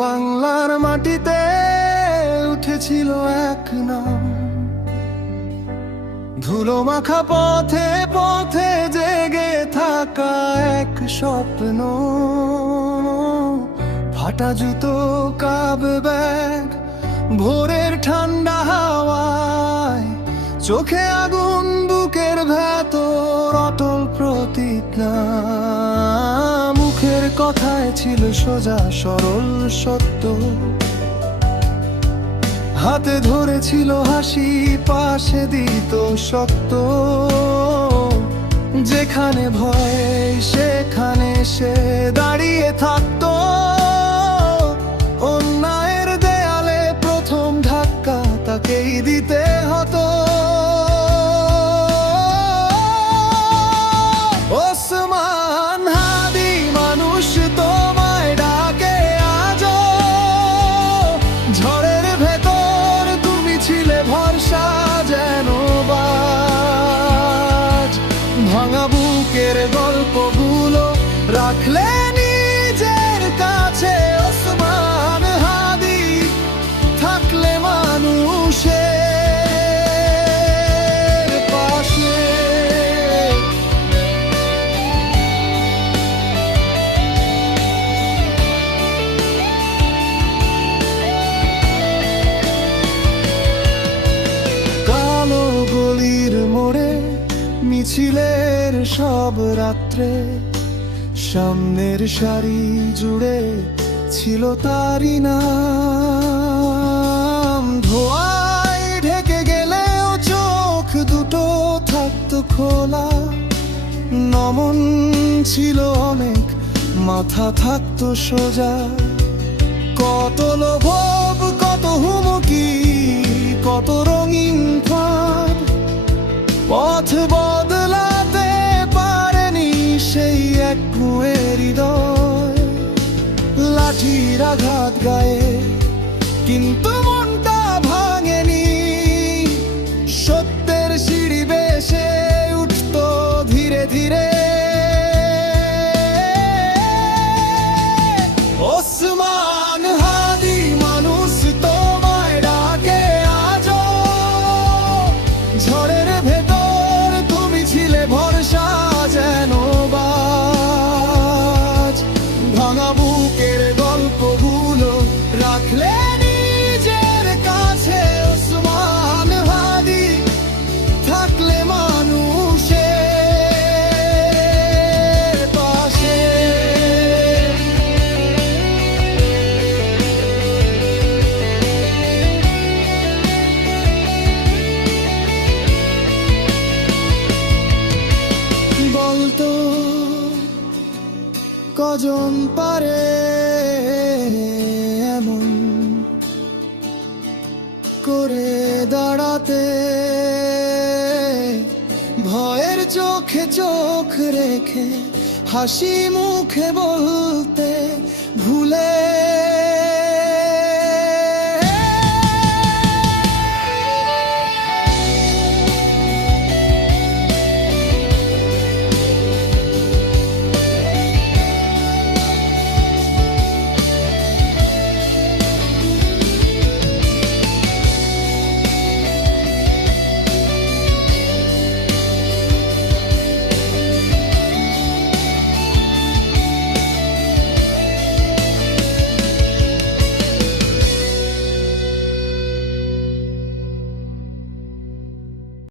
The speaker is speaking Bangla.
বাংলার মাটিতে উঠেছিল এক নাম, ধুলো মাখা পথে পথে জেগে থাকা এক স্বপ্ন। ফাটা জুতো, কাঁধে ব্যাগ, ভোরের ঠান্ডা হাওয়ায়, চোখে আগুন, বুকের ভেতর অটল প্রতিজ্ঞা। মুখের কথায় ছিল সোজা সরল সত্য, হাতে ধরেছিল হাসি, পাশে দিত শক্ত। যেখানে ভয় সেখানে সে দাঁড়িয়ে থাকতো, অন্যায়ের দেয়ালে প্রথম ধাক্কা তাকেই দিতে হতো। ওসমান হাদি মানুষ তোমায় ডাকে আজও, ঝড়ের ভেতর তুমি ছিলে ভরসা যেন বাজ। ভাঙা বুকের গল্পগুলো রাখলে নিজের কাছে, ওসমান হাদি থাকলে মানুষের পাশে। কালো গলির মোড়ে মিছিলের সব রাত্রে, সামনের সারি জুড়ে ছিল তারি নাম। ধোঁয়ায় ঢেকে গেলেও চোখ দুটো থাকতো খোলা, নমন ছিল অনেক, মাথা থাকতো সোজা। কত লোভ, কত হুমকি, কত রঙিন ফাঁদ, পথ বদলাতে পারেনি সেই এক ভুঁয়ের হৃদয়। লাঠির আঘাত গায়ে কিন্তু মনটা ভাঙেনি, সত্যের সিঁড়ি বেশে উঠতো ধীরে ধীরে। ওসমান হাদি মানুষ তোমায় ডাকে আজও, ঝড়ের ভেতর তুমি ছিলে ভরসা যেন বাজ। ভাঙা বুকের গল্পগুলো রাখলে নিজের কাছে, ওসমান হাদি থাকলে মানুষের পাশে। বলতো কজন পারে এমন করে দাঁড়াতে, ভয়ের চোখে চোখ রেখে হাসি মুখে বলতে, ভুলে